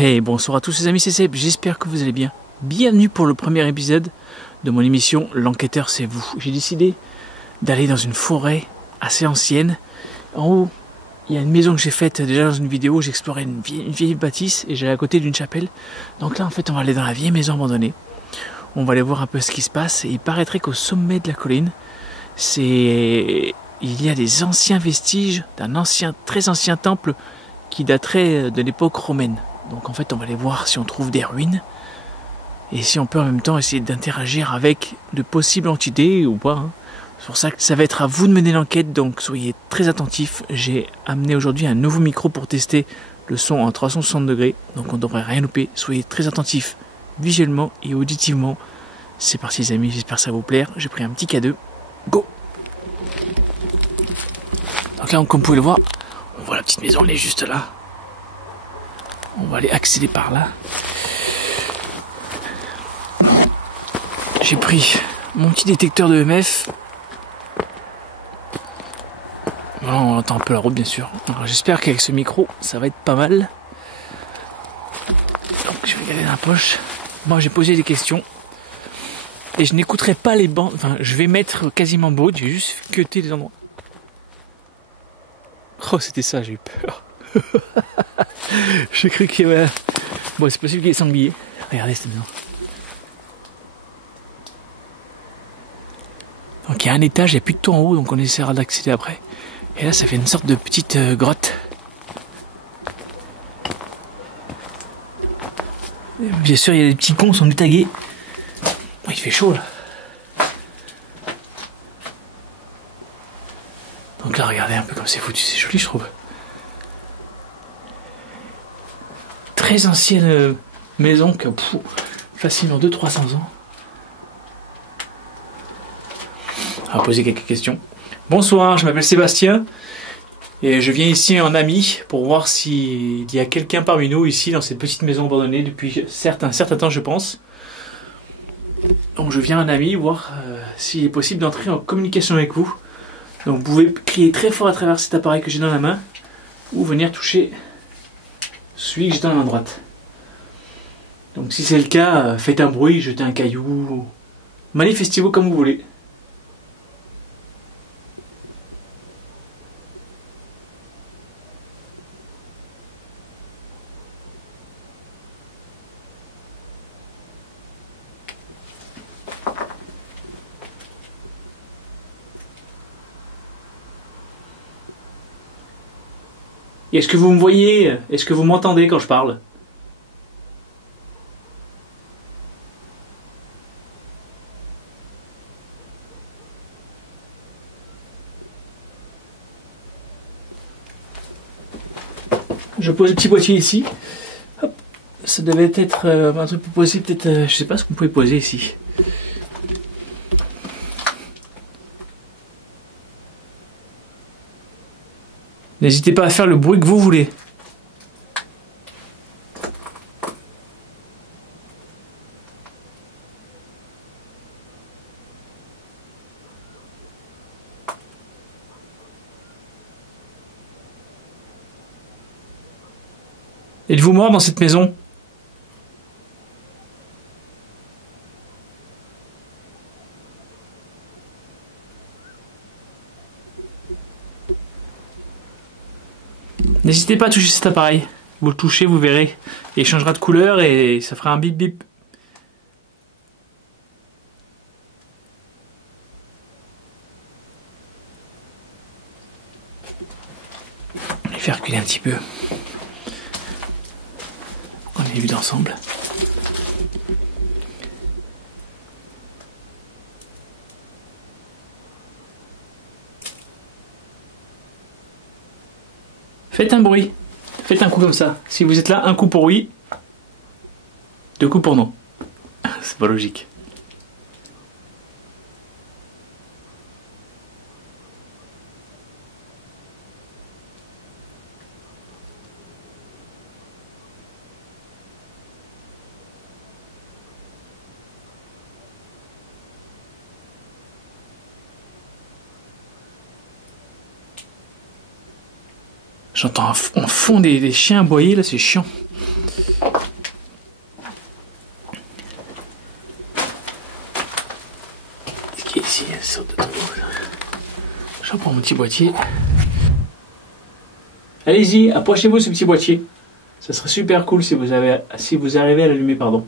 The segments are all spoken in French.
Hey, bonsoir à tous les amis, c'est Seb, j'espère que vous allez bien. Bienvenue pour le premier épisode de mon émission L'Enquêteur c'est vous. J'ai décidé d'aller dans une forêt assez ancienne. En haut, il y a une maison que j'ai faite déjà dans une vidéo, j'explorais une vieille bâtisse et j'allais à côté d'une chapelle. Donc là en fait on va aller dans la vieille maison abandonnée. On va aller voir un peu ce qui se passe et il paraîtrait qu'au sommet de la colline, il y a des anciens vestiges d'un très ancien temple qui daterait de l'époque romaine. Donc en fait on va aller voir si on trouve des ruines et si on peut en même temps essayer d'interagir avec de possibles entités ou pas. C'est pour ça que ça va être à vous de mener l'enquête, donc soyez très attentifs. J'ai amené aujourd'hui un nouveau micro pour tester le son en 360 degrés, donc on ne devrait rien louper. Soyez très attentifs visuellement et auditivement. C'est parti les amis, j'espère que ça va vous plaire. J'ai pris un petit cadeau. Go! Donc là, comme vous pouvez le voir, on voit la petite maison, elle est juste là. On va aller accéder par là. J'ai pris mon petit détecteur de EMF. Voilà, on entend un peu la route bien sûr. Alors j'espère qu'avec ce micro, ça va être pas mal. Donc je vais regarder dans la poche. Moi j'ai posé des questions. Et je n'écouterai pas les bandes. Enfin, je vais mettre quasiment brut. J'ai juste cuté les endroits. Oh, c'était ça, j'ai eu peur. J'ai cru qu'il y avait... Bon, c'est possible qu'il y ait sanglier. Regardez cette maison. Donc il y a un étage, il n'y a plus de toit en haut, donc on essaiera d'accéder après. Et là, ça fait une sorte de petite grotte. Bien sûr, il y a des petits cons qui sont détagués. Oh, il fait chaud là. Donc là, regardez un peu comme c'est foutu, c'est joli, je trouve. Très ancienne maison qui a facilement 200-300 ans. On va poser quelques questions. Bonsoir, je m'appelle Sébastien et je viens ici en ami pour voir s'il y a quelqu'un parmi nous ici dans cette petite maison abandonnée depuis un certain temps je pense. Donc je viens en ami voir s'il est possible d'entrer en communication avec vous. Donc vous pouvez crier très fort à travers cet appareil que j'ai dans la main ou venir toucher celui que j'ai dans la main droite. Donc si c'est le cas, faites un bruit, jetez un caillou, manifestez-vous comme vous voulez. Et est-ce que vous me voyez? Est-ce que vous m'entendez quand je parle? Je pose le petit boîtier ici. Hop. Ça devait être un truc pour poser, peut-être, je sais pas ce qu'on pouvait poser ici. N'hésitez pas à faire le bruit que vous voulez. Êtes-vous mort dans cette maison? N'hésitez pas à toucher cet appareil. Vous le touchez, vous verrez. Il changera de couleur et ça fera un bip bip. Je vais faire reculer un petit peu. On est vu d'ensemble. Faites un bruit. Faites un coup comme ça. Si vous êtes là, un coup pour oui, 2 coups pour non. C'est pas logique. J'entends en fond des chiens aboyer, là, c'est chiant. saute de trop. Je reprends mon petit boîtier. Allez-y, approchez-vous ce petit boîtier. Ça serait super cool si vous arrivez à l'allumer, pardon.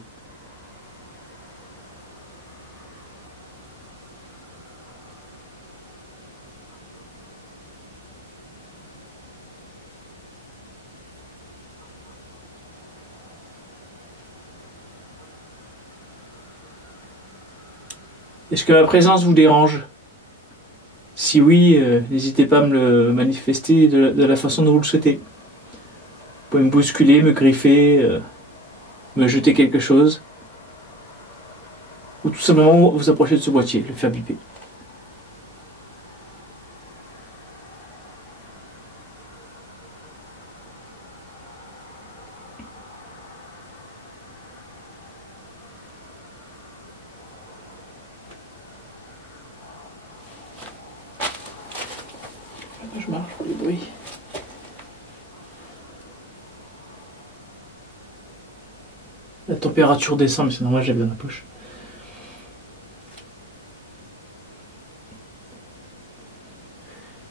Est-ce que ma présence vous dérange? Si oui, n'hésitez pas à me le manifester de la façon dont vous le souhaitez. Vous pouvez me bousculer, me griffer, me jeter quelque chose. Ou tout simplement vous approcher de ce boîtier, le faire biper. Je marche pour les bruits. La température descend, mais c'est normal, j'avais dans la poche.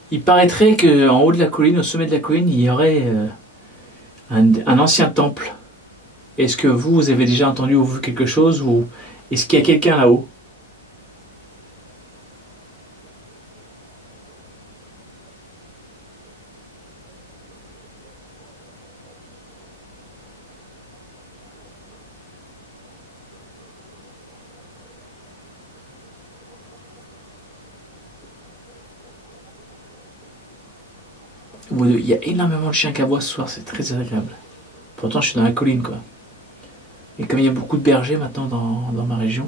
Il paraîtrait qu'en haut de la colline, au sommet de la colline, il y aurait un ancien temple. Est-ce que vous avez déjà entendu ou vu quelque chose, ou est-ce qu'il y a quelqu'un là-haut? Il y a énormément de chiens qui aboient ce soir, c'est très agréable. Pourtant, je suis dans la colline, quoi. Et comme il y a beaucoup de bergers maintenant dans ma région,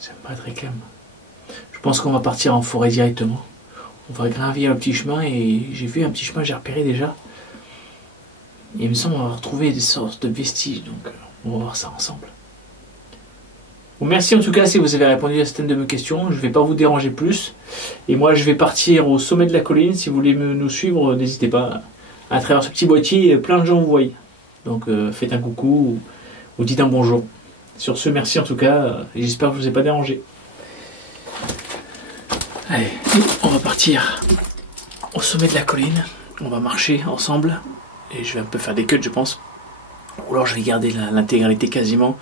ça me paraît très calme. Je pense qu'on va partir en forêt directement. On va gravir le petit chemin et j'ai vu un petit chemin, j'ai repéré déjà. Et il me semble qu'on va retrouver des sortes de vestiges, donc on va voir ça ensemble. Bon, merci en tout cas si vous avez répondu à certaines de mes questions. Je ne vais pas vous déranger plus. Et moi je vais partir au sommet de la colline. Si vous voulez nous suivre, n'hésitez pas à travers ce petit boîtier. Plein de gens vous voient. Donc faites un coucou ou dites un bonjour. Sur ce, merci en tout cas. Et j'espère que je ne vous ai pas dérangé. Allez, on va partir au sommet de la colline. On va marcher ensemble. Et je vais un peu faire des cuts, je pense. Ou alors je vais garder l'intégralité quasiment.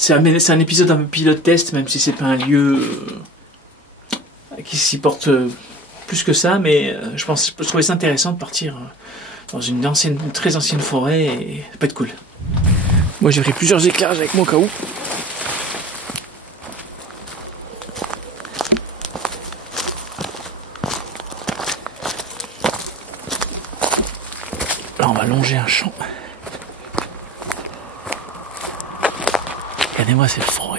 C'est un épisode un peu pilote test, même si c'est pas un lieu qui s'y porte plus que ça, mais je trouvais ça intéressant de partir dans une très ancienne forêt et ça peut être cool. Moi j'ai pris plusieurs éclairages avec moi au cas où. Là on va longer un champ. Regardez-moi, c'est froid.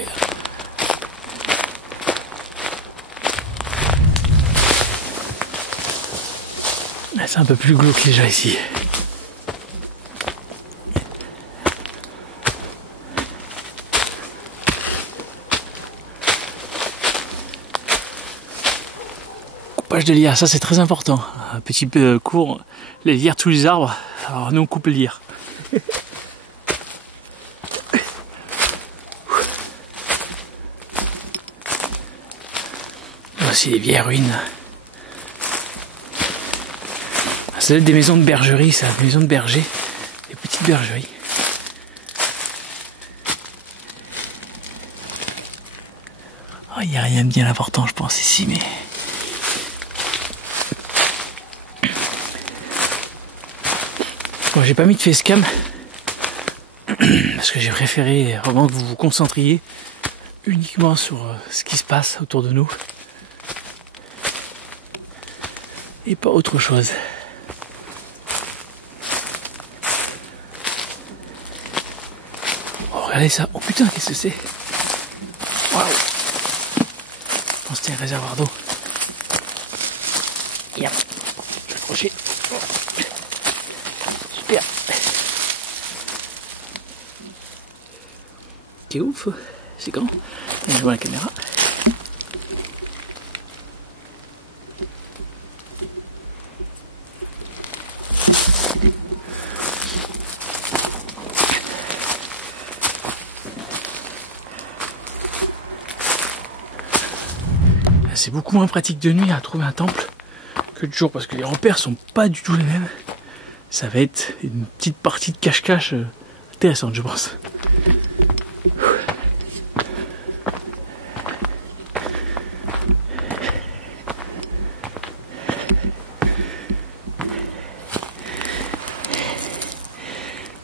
C'est un peu plus glauque déjà ici. Coupage de lierre, ça c'est très important. Un petit peu court, les lierres tous les arbres. Alors nous on coupe les lierres. Voici les vieilles ruines. Ça doit être des maisons de bergerie, ça, des maisons de berger, des petites bergeries. Oh, il n'y a rien de bien important, je pense, ici, mais... Bon, j'ai pas mis de facecam, parce que j'ai préféré vraiment que vous vous concentriez uniquement sur ce qui se passe autour de nous. Et pas autre chose. Oh, regardez ça. Oh putain, qu'est-ce que c'est? Waouh! Je pense que c'était un réservoir d'eau. Yep. Je vais accrocher. Super. C'est ouf. C'est grand. Et je vois la caméra. c'est beaucoup moins pratique de nuit à trouver un temple que de jour parce que les repères sont pas du tout les mêmes. Ça va être une petite partie de cache-cache intéressante, je pense.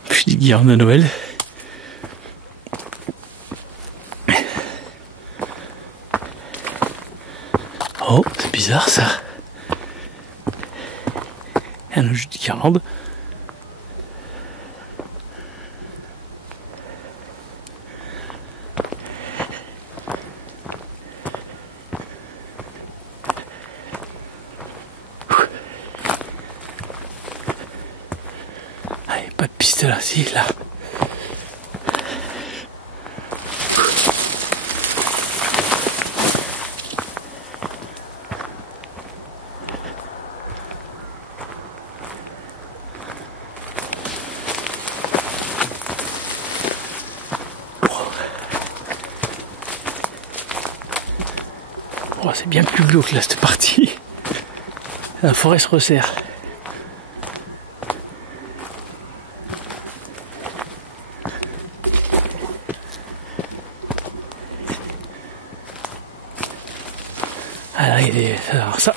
Petite guirlande de Noël. Oh, c'est bizarre ça. Un autre de guirlande. Ah, il n'y a pas de piste là, si, là. Oh, c'est bien plus glauque là cette partie. La forêt se resserre. Alors ça,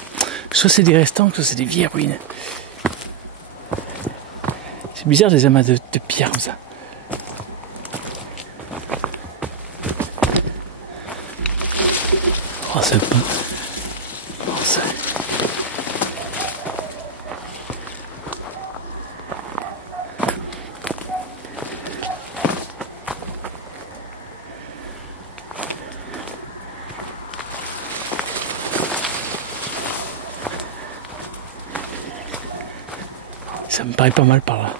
soit c'est des restants, soit c'est des vieilles ruines. C'est bizarre des amas de pierre comme ça. Oh, c'est bon. Oh, ça... Ça me paraît pas mal par là.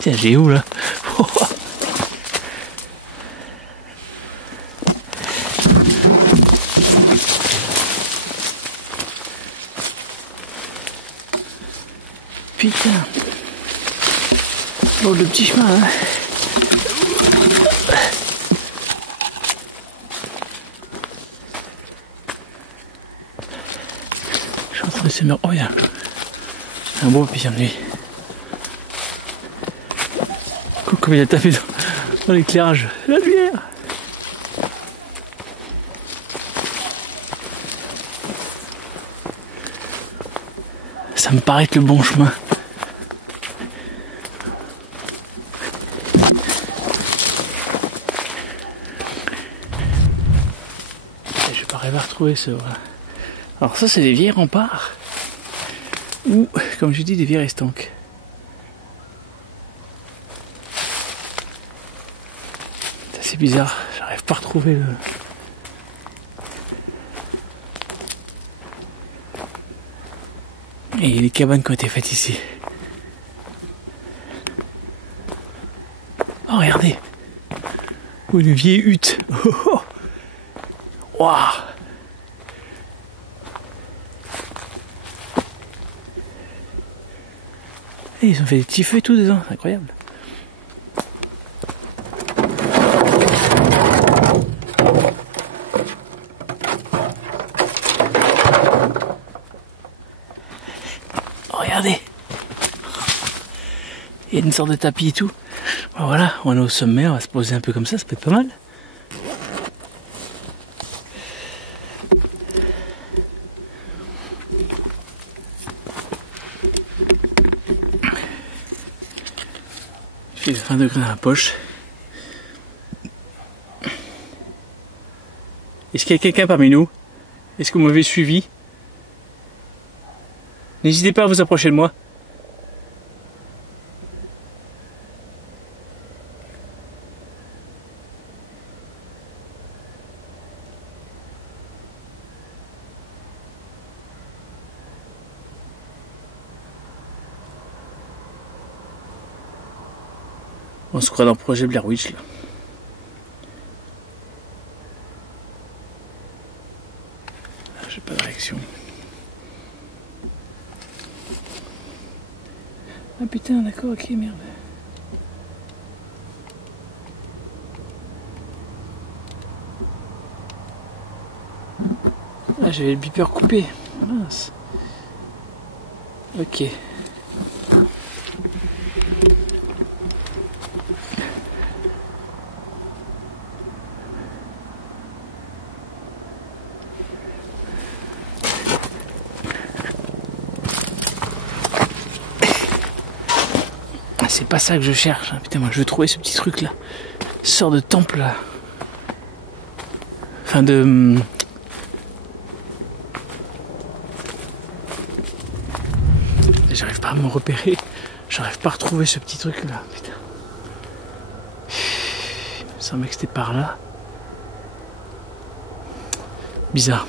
Tiens, j'ai où là? Putain. Oh, le petit chemin, hein. Je suis en train de se mettre... Oh, il y a un beau papillon de nuit. Comme il a tapé dans l'éclairage, la lumière. Ça me paraît être le bon chemin. Et je vais pas arriver à retrouver ce... Voilà. Alors ça c'est des vieilles remparts. Ou, comme je dis, des vieilles estanques. C'est bizarre, j'arrive pas à retrouver le... Et il y a des cabanes qui ont été faites ici. Oh regardez. Oh, une vieille hutte. Waouh. Et ils ont fait des petits feux et tout dedans, c'est incroyable. Regardez, il y a une sorte de tapis et tout. Voilà, on est au sommet, on va se poser un peu comme ça peut être pas mal. J'ai 20 degrés dans la poche. Est-ce qu'il y a quelqu'un parmi nous? Est-ce que vous m'avez suivi? N'hésitez pas à vous approcher de moi. On se croit dans le projet Blair Witch là. J'ai pas de réaction. Ah putain, d'accord, ok, merde. Ah, j'avais le beeper coupé. Mince. Ok. C'est pas ça que je cherche. Putain, moi je veux trouver ce petit truc là. Sort de temple là. Enfin de... J'arrive pas à me repérer. J'arrive pas à retrouver ce petit truc là. Putain. Il me semblait que c'était par là. Bizarre.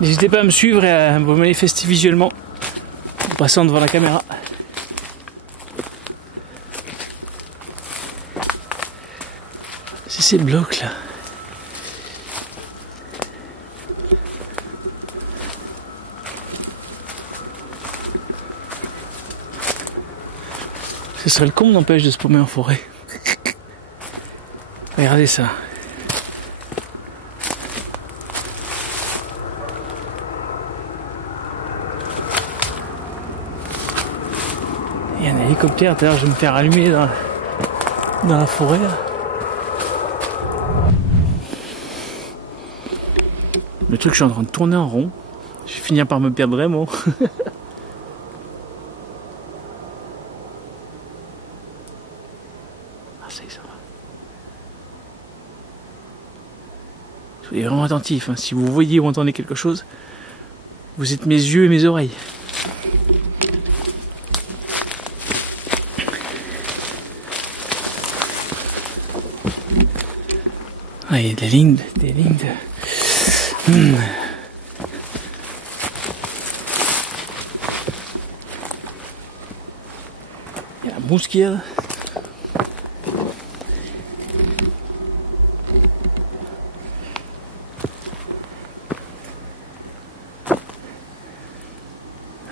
N'hésitez pas à me suivre et à me manifester visuellement en passant devant la caméra. C'est ces blocs là. Ce serait le comble, n'empêche, de se paumer en forêt. Regardez ça. Il y a un hélicoptère, d'ailleurs je vais me faire allumer dans la forêt là. Le truc, je suis en train de tourner en rond. Je vais finir par me perdre vraiment. Ah ça y est, ça va. Soyez vraiment attentifs, hein. Si vous voyez ou entendez quelque chose, vous êtes mes yeux et mes oreilles. Ah, il y a des lignes de... Il y a la mousse qu'il y a là.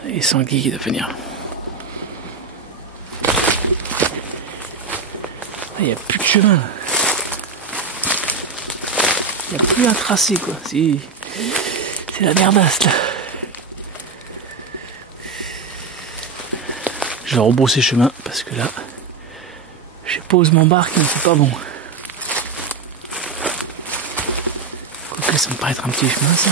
Et sanglier qui doit venir. Il n'y a plus de chemin là. Il n'y a plus un tracé quoi. C'est la merdasse là. Je vais rebrousser chemin parce que là, je pose mon barque, mais c'est pas bon. Quoique ça me paraît être un petit chemin ça.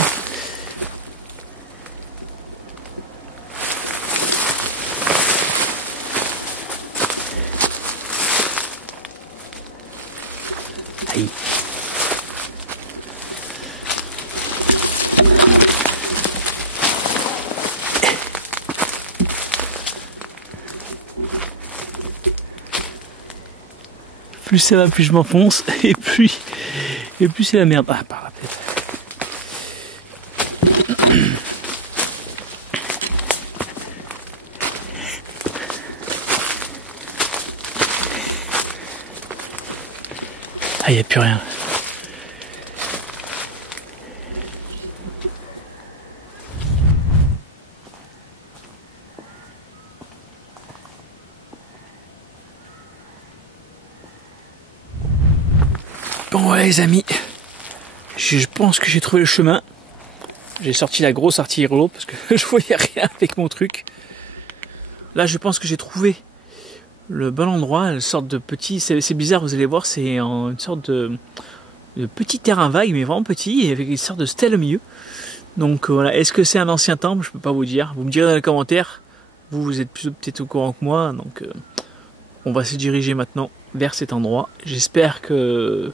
Aïe. Plus ça va, plus je m'enfonce, et plus c'est la merde. Ah, par la tête. Ah, il n'y a plus rien. Bon voilà les amis, je pense que j'ai trouvé le chemin. J'ai sorti la grosse artillerie parce que je voyais rien avec mon truc. Là je pense que j'ai trouvé le bon endroit, une sorte de petit, c'est bizarre, vous allez voir, c'est une sorte de petit terrain vague, mais vraiment petit, et avec une sorte de stèle au milieu. Donc voilà, est-ce que c'est un ancien temple? Je peux pas vous dire, vous me direz dans les commentaires. Vous êtes peut-être au courant que moi, donc on va se diriger maintenant vers cet endroit. J'espère que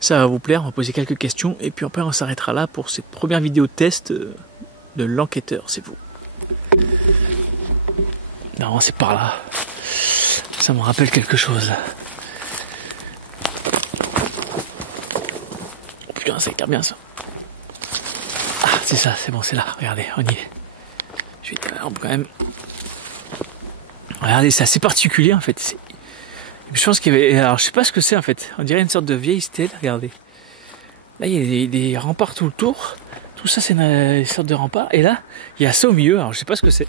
ça va vous plaire. On va poser quelques questions et puis après on s'arrêtera là pour cette première vidéo de test de l'enquêteur, c'est vous. Non, c'est par là. Ça me rappelle quelque chose là. Oh putain, ça éclaire bien ça. Ah, c'est ça, c'est bon, c'est là. Regardez, on y est. Je vais éteindre la lampe quand même. Regardez, c'est assez particulier en fait. Je pense qu'il y avait... Alors je sais pas ce que c'est en fait. On dirait une sorte de vieille stèle, regardez. Là il y a des remparts tout autour. Tout ça c'est une sorte de rempart. Et là, il y a ça au milieu. Alors je sais pas ce que c'est.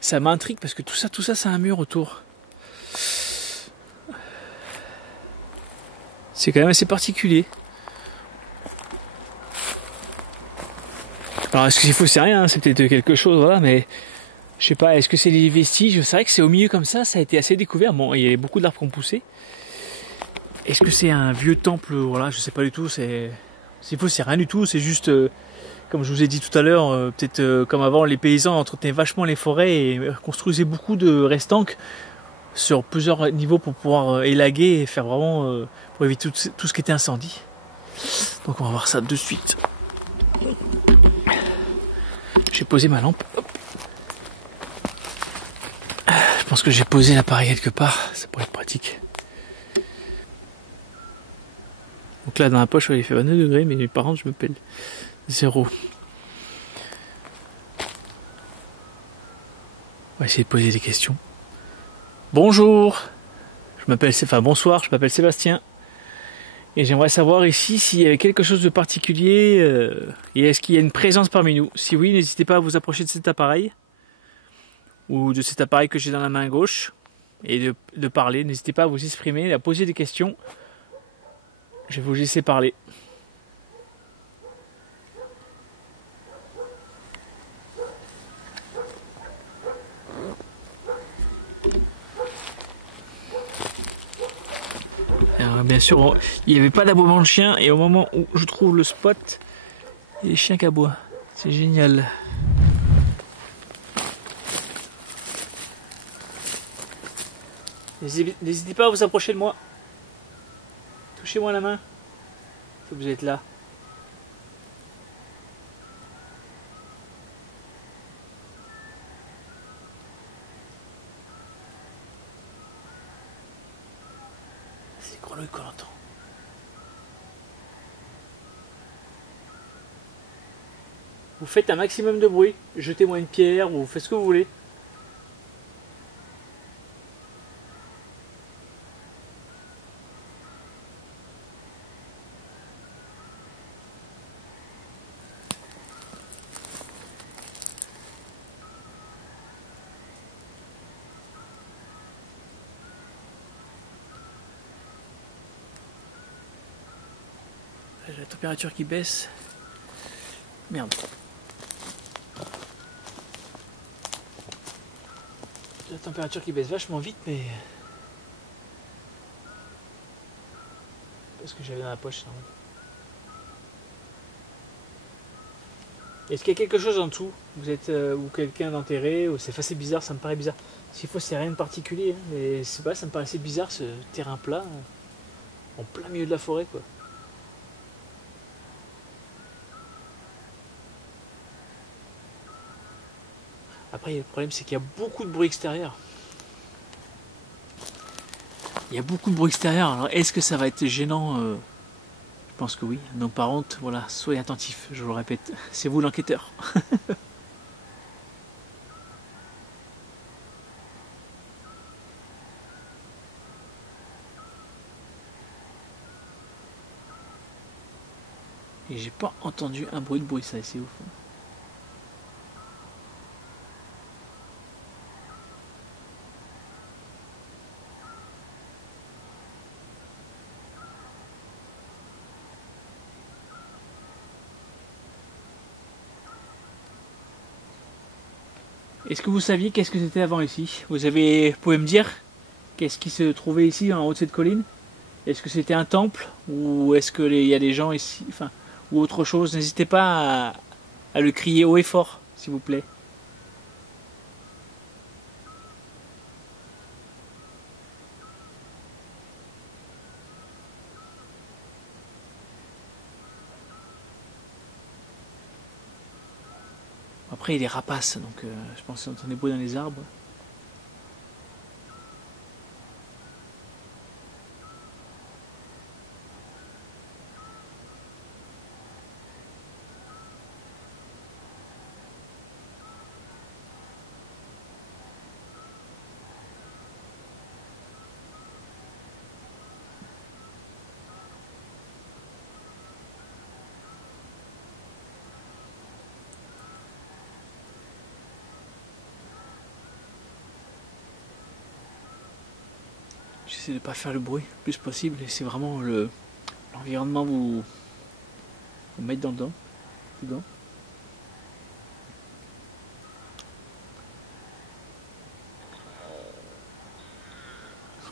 Ça m'intrigue parce que tout ça c'est un mur autour. C'est quand même assez particulier. Alors est-ce qu'il faut, c'est rien, hein, c'est peut-être quelque chose, voilà, mais... Je sais pas, est-ce que c'est des vestiges? C'est vrai que c'est au milieu comme ça a été assez découvert. Bon, il y a beaucoup d'arbres qui ont poussé. Est-ce que c'est un vieux temple? Voilà, je sais pas du tout. C'est faux, c'est rien du tout. C'est juste, comme je vous ai dit tout à l'heure, peut-être comme avant, les paysans entretenaient vachement les forêts et construisaient beaucoup de restanques sur plusieurs niveaux pour pouvoir élaguer et faire vraiment pour éviter tout ce qui était incendie. Donc on va voir ça de suite. J'ai posé ma lampe. Hop. Je pense que j'ai posé l'appareil quelque part, ça pourrait être pratique. Donc là dans la poche il fait 29 degrés, mais par contre je me pèle 0. On va essayer de poser des questions. Bonjour, bonsoir, je m'appelle Sébastien. Et j'aimerais savoir ici s'il y avait quelque chose de particulier et est-ce qu'il y a une présence parmi nous. Si oui, n'hésitez pas à vous approcher de cet appareil. Ou de cet appareil que j'ai dans la main gauche, et de parler. N'hésitez pas à vous exprimer, à poser des questions. Je vais vous laisser parler. Alors, bien sûr, il n'y avait pas d'aboiement de chien, et au moment où je trouve le spot, il y a des chiens qui aboient. C'est génial. N'hésitez pas à vous approcher de moi. Touchez-moi la main. Faut que vous êtes là. C'est grenouille qu'on entend. Vous faites un maximum de bruit. Jetez-moi une pierre ou faites ce que vous voulez. J'ai la température qui baisse. Merde. J'ai la température qui baisse vachement vite, mais... Parce que j'avais dans la poche. Ça. Est-ce qu'il y a quelque chose en dessous? Vous êtes ou quelqu'un d'enterré? Ou c'est assez bizarre, ça me paraît bizarre. S'il faut, c'est rien de particulier. Hein, mais c'est pas, ça me paraissait bizarre ce terrain plat. En plein milieu de la forêt, quoi. Après, le problème, c'est qu'il y a beaucoup de bruit extérieur. Il y a beaucoup de bruit extérieur. Alors, est-ce que ça va être gênant? Je pense que oui. Donc, par contre, voilà, soyez attentifs. Je vous le répète, c'est vous l'enquêteur. Et j'ai pas entendu un bruit de bruit, ça, c'est ouf. Est-ce que vous saviez qu'est-ce que c'était avant ici? Vous pouvez me dire qu'est-ce qui se trouvait ici en haut de cette colline? Est-ce que c'était un temple ou est-ce qu'il y a des gens ici, enfin, ou autre chose? N'hésitez pas à le crier haut et fort, s'il vous plaît. Après, il y a des rapaces, donc je pense qu'on entend des bruits dans les arbres. J'essaie de ne pas faire le bruit le plus possible et c'est vraiment l'environnement vous mettre dedans.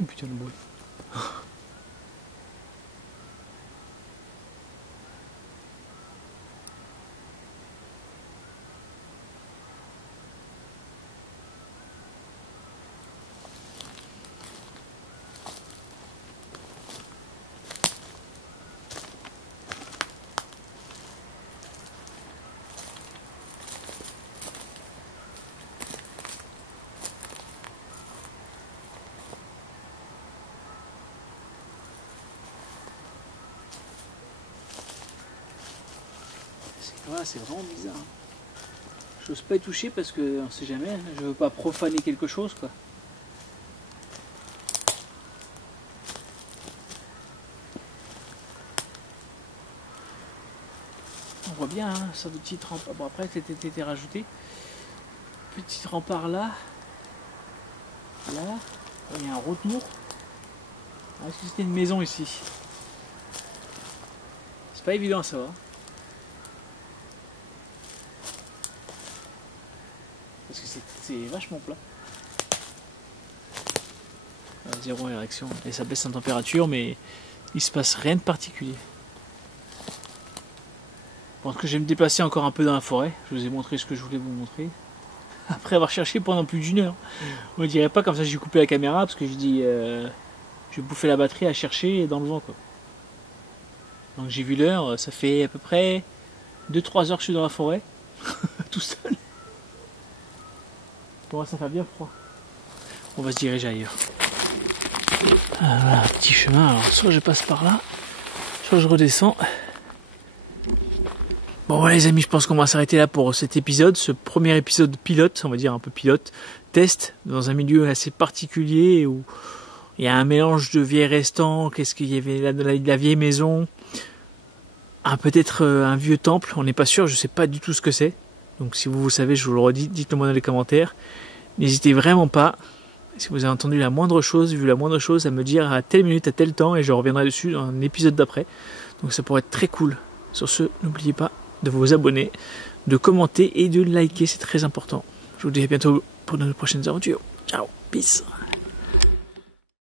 Oh putain, le bruit. Voilà, c'est vraiment bizarre. J'ose pas y toucher parce que on sait jamais, je veux pas profaner quelque chose quoi. On voit bien hein, ça de petite rampe. Bon après c'était été rajouté. Petite rempart là. Là. Il y a un retour. Ah, est-ce que c'était une maison ici? C'est pas évident à savoir. Parce que c'est vachement plat. Zéro érection. Et ça baisse en température, mais il se passe rien de particulier. Je pense que je vais me déplacer encore un peu dans la forêt. Je vous ai montré ce que je voulais vous montrer. Après avoir cherché pendant plus d'1 heure. On ne dirait pas comme ça j'ai coupé la caméra parce que je dis je vais bouffer la batterie à chercher dans le vent quoi. Donc j'ai vu l'heure, ça fait à peu près 2-3 heures que je suis dans la forêt. Tout seul. Bon, ça fait bien froid. On va se diriger ailleurs. Ah, voilà, un petit chemin. Alors, soit je passe par là, soit je redescends. Bon, voilà, les amis, je pense qu'on va s'arrêter là pour cet épisode. Ce premier épisode pilote, on va dire un peu pilote, test, dans un milieu assez particulier où il y a un mélange de vieilles restants. Qu'est-ce qu'il y avait là, de la vieille maison, peut-être un vieux temple. On n'est pas sûr, je sais pas du tout ce que c'est. Donc si vous savez, je vous le redis, dites-le moi dans les commentaires. N'hésitez vraiment pas, si vous avez entendu la moindre chose, vu la moindre chose, à me dire à telle minute, à tel temps, et je reviendrai dessus dans un épisode d'après. Donc ça pourrait être très cool. Sur ce, n'oubliez pas de vous abonner, de commenter et de liker, c'est très important. Je vous dis à bientôt pour de prochaines aventures. Ciao, peace.